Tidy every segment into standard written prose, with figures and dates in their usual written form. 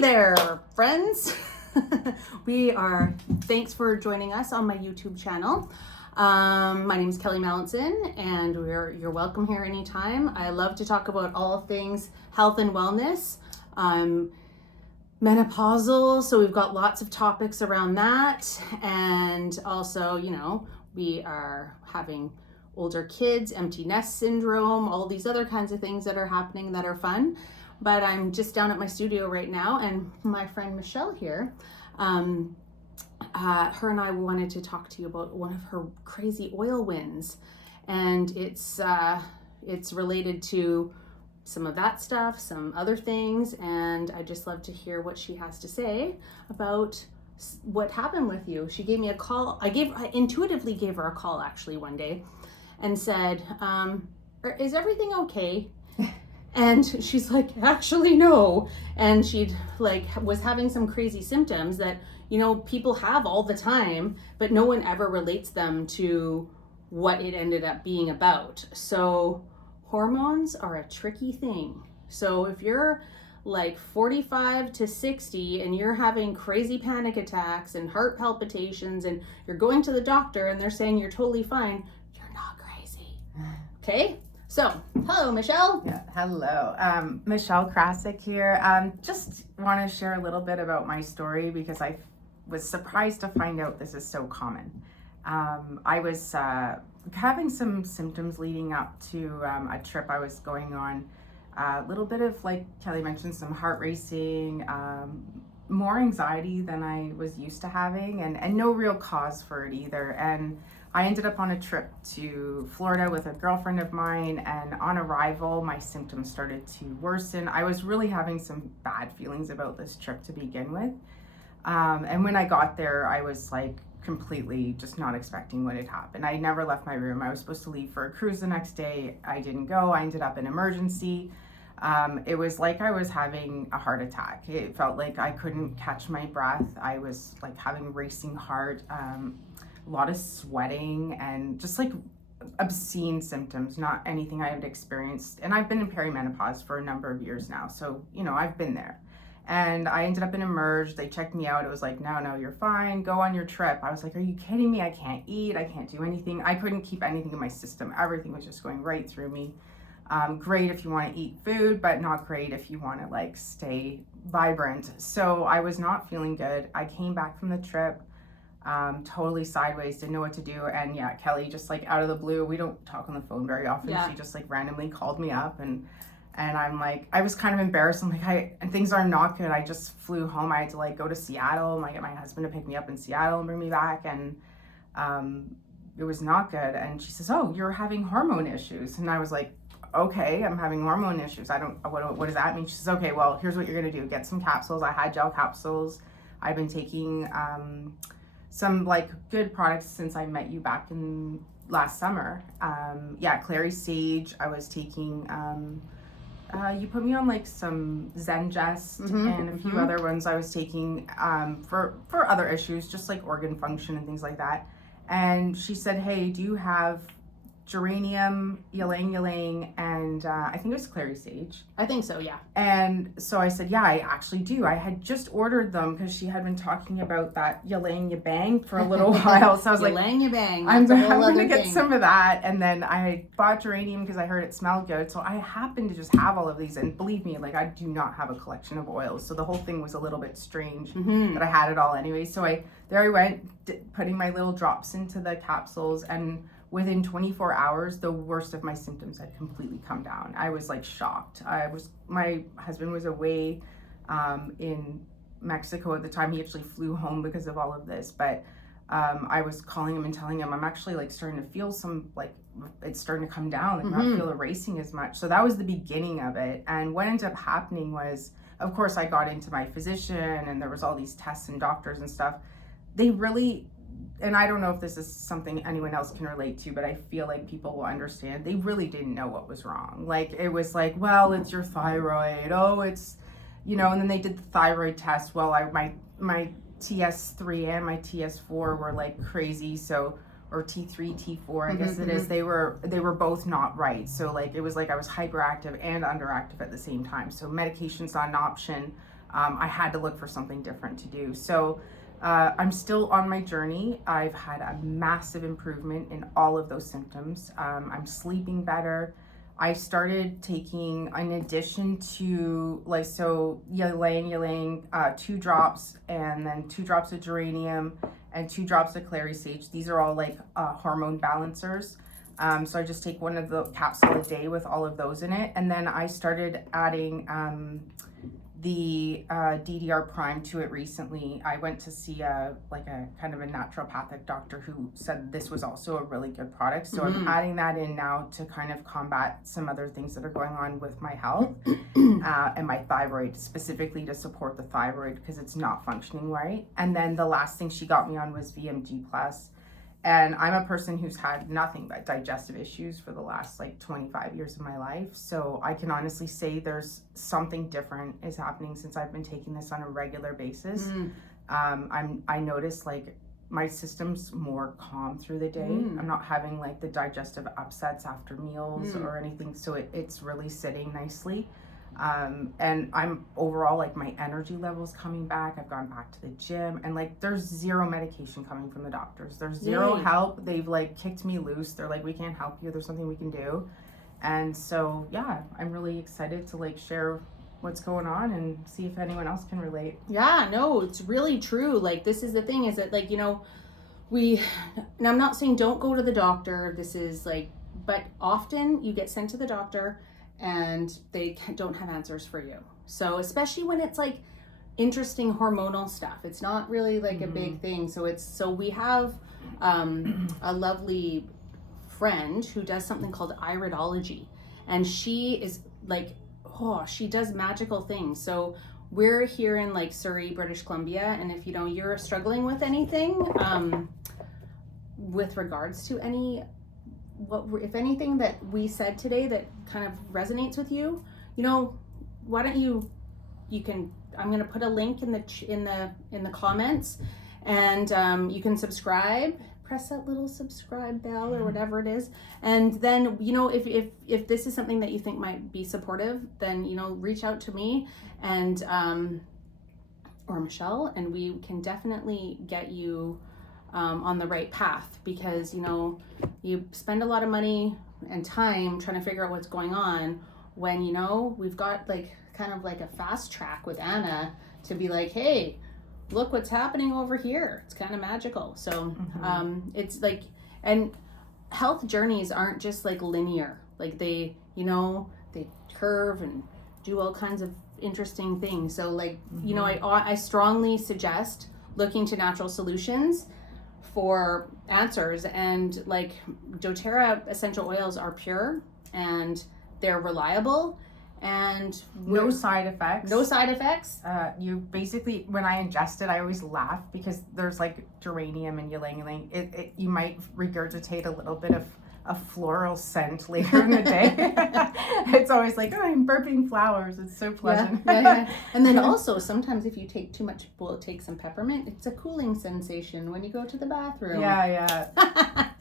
there, friends. Thanks for joining us on my YouTube channel. My name is Kelly Mallinson, and you're welcome here anytime. I love to talk about all things health and wellness. Menopausal, so we've got lots of topics around that. And also, we are having older kids, empty nest syndrome, all these other kinds of things that are happening that are fun. But I'm just down at my studio right now, and my friend Michelle here, her and I wanted to talk to you about one of her crazy oil wins, and it's related to some of that stuff, some other things, and I just love to hear what she has to say about what happened with you. She gave me a call. I intuitively gave her a call actually one day and said, is everything okay? And she's like, actually, no. And she'd was having some crazy symptoms that, people have all the time, but no one ever relates them to what it ended up being about. So hormones are a tricky thing. So if you're 45 to 60 and you're having crazy panic attacks and heart palpitations and you're going to the doctor and they're saying you're totally fine, you're not crazy. Okay? So, hello, Michelle. Yeah, hello. Michelle Krasik here. Just want to share a little bit about my story because I was surprised to find out this is so common. I was having some symptoms leading up to a trip I was going on. A little bit of, like Kelly mentioned, some heart racing, more anxiety than I was used to having, and no real cause for it either. And I ended up on a trip to Florida with a girlfriend of mine, and on arrival, my symptoms started to worsen. I was really having some bad feelings about this trip to begin with. And when I got there, I was completely just not expecting what had happened. I never left my room. I was supposed to leave for a cruise the next day. I didn't go. I ended up in emergency. It was like I was having a heart attack. It felt like I couldn't catch my breath. I was having racing heart, a lot of sweating, and just obscene symptoms, not anything I had experienced. And I've been in perimenopause for a number of years now. So, I've been there. And I ended up in Emerge. They checked me out. It was no, you're fine. Go on your trip. I was like, are you kidding me? I can't eat. I can't do anything. I couldn't keep anything in my system. Everything was just going right through me. Great if you want to eat food, but not great if you want to stay vibrant. So I was not feeling good. I came back from the trip, totally sideways, didn't know what to do. And yeah, Kelly just out of the blue, we don't talk on the phone very often. Yeah. She just randomly called me up, and I'm I was kind of embarrassed. I'm and things are not good. I just flew home. I had to go to Seattle. I get my husband to pick me up in Seattle and bring me back. And it was not good. And she says, oh, you're having hormone issues. And I was like, okay, I'm having hormone issues. What does that mean? She says, okay, well, here's what you're going to do. Get some capsules. I had gel capsules. I've been taking some good products since I met you back in last summer. Clary Sage. I was taking, you put me on some Zengest and a few other ones I was taking for other issues, just organ function and things like that. And she said, hey, do you have geranium, ylang ylang, and I think it was Clary Sage. I think so, yeah. And so I said, yeah, I actually do. I had just ordered them because she had been talking about that ylang yabang for a little while. So I was ylang yabang. I'm going to get some of that. And then I bought geranium because I heard it smelled good. So I happened to just have all of these. And believe me, I do not have a collection of oils. So the whole thing was a little bit strange that I had it all anyway. So I went putting my little drops into the capsules, and within 24 hours, the worst of my symptoms had completely come down. I was shocked. My husband was away in Mexico at the time. He actually flew home because of all of this. But I was calling him and telling him I'm actually starting to feel some it's starting to come down. Not feel the racing as much. So that was the beginning of it. And what ended up happening was, of course, I got into my physician, and there was all these tests and doctors and stuff. They really, and I don't know if this is something anyone else can relate to, but I feel like people will understand. They really didn't know what was wrong. It was well, it's your thyroid. Oh, it's, and then they did the thyroid test. Well, my TS3 and my TS4 were crazy. So, or T3, T4, I guess it is. They were both not right. So it was I was hyperactive and underactive at the same time. So medication's not an option. I had to look for something different to do. So I'm still on my journey. I've had a massive improvement in all of those symptoms. I'm sleeping better. I started taking, in addition to ylang, 2 drops, and then 2 drops of geranium and 2 drops of clary sage. These are all like hormone balancers. So I just take one of the capsules a day with all of those in it. And then I started adding the DDR Prime to it recently. I went to see a kind of a naturopathic doctor who said this was also a really good product. So I'm adding that in now to kind of combat some other things that are going on with my health and my thyroid, specifically to support the thyroid because it's not functioning right. And then the last thing she got me on was VMG Plus. And I'm a person who's had nothing but digestive issues for the last 25 years of my life. So I can honestly say there's something different is happening since I've been taking this on a regular basis. I notice my system's more calm through the day. I'm not having the digestive upsets after meals or anything. So it's really sitting nicely. And I'm overall my energy levels coming back. I've gone back to the gym and there's zero medication coming from the doctors. There's zero help. They've kicked me loose. They're we can't help you. There's something we can do. And so, yeah, I'm really excited to share what's going on and see if anyone else can relate. Yeah, no, it's really true. This is the thing is that and I'm not saying don't go to the doctor. This is but often you get sent to the doctor and they don't have answers for you. So especially when it's interesting hormonal stuff, it's not really a big thing. So we have a lovely friend who does something called iridology, and she is she does magical things. So we're here in Surrey, British Columbia, and if you're struggling with anything with regards to if anything that we said today that kind of resonates with you, why don't you can, I'm going to put a link in the comments, and you can subscribe, press that little subscribe bell or whatever it is. And then, if this is something that you think might be supportive, then, reach out to me and, or Michelle, and we can definitely get you on the right path, because you spend a lot of money and time trying to figure out what's going on when we've got kind of a fast track with Anna to be hey, look what's happening over here. It's kind of magical. So it's and health journeys aren't just linear. They they curve and do all kinds of interesting things. So I strongly suggest looking to natural solutions for answers, and doTERRA essential oils are pure and they're reliable and no side effects. You basically, when I ingest it, I always laugh because there's geranium and ylang ylang. You might regurgitate a little bit of a floral scent later in the day. It's always I'm burping flowers. It's so pleasant. Yeah. And then also sometimes if you take too much, take some peppermint, it's a cooling sensation when you go to the bathroom.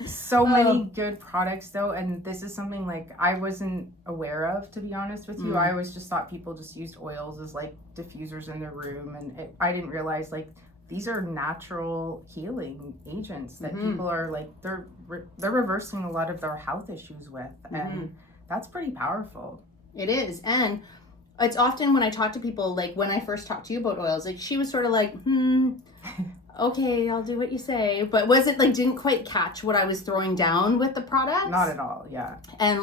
So many good products though, and this is something I wasn't aware of, to be honest with you. I always just thought people just used oils as diffusers in their room, and I didn't realize these are natural healing agents that people are they're reversing a lot of their health issues with, and that's pretty powerful. It is. And it's often when I talk to people, when I first talked to you about oils, she was sort of okay, I'll do what you say, but was it didn't quite catch what I was throwing down with the products? Not at all. Yeah. And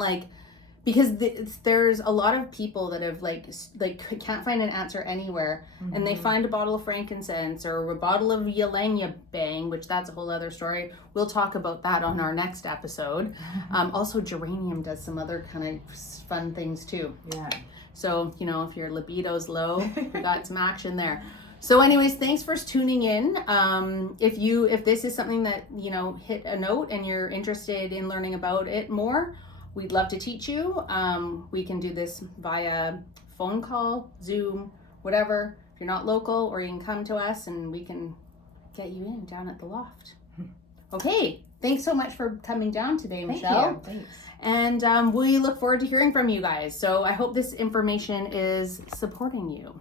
because there's a lot of people that have can't find an answer anywhere, and they find a bottle of frankincense or a bottle of ylang ylang, which that's a whole other story. We'll talk about that on our next episode. Also, geranium does some other kind of fun things too. Yeah. So if your libido's low, we got some action there. So anyways, thanks for tuning in. If this is something that hit a note and you're interested in learning about it more, we'd love to teach you. We can do this via phone call, Zoom, whatever. If you're not local, or you can come to us and we can get you in down at the loft. Okay, thanks so much for coming down today, Michelle. Thank you. Thanks. And we look forward to hearing from you guys. So I hope this information is supporting you.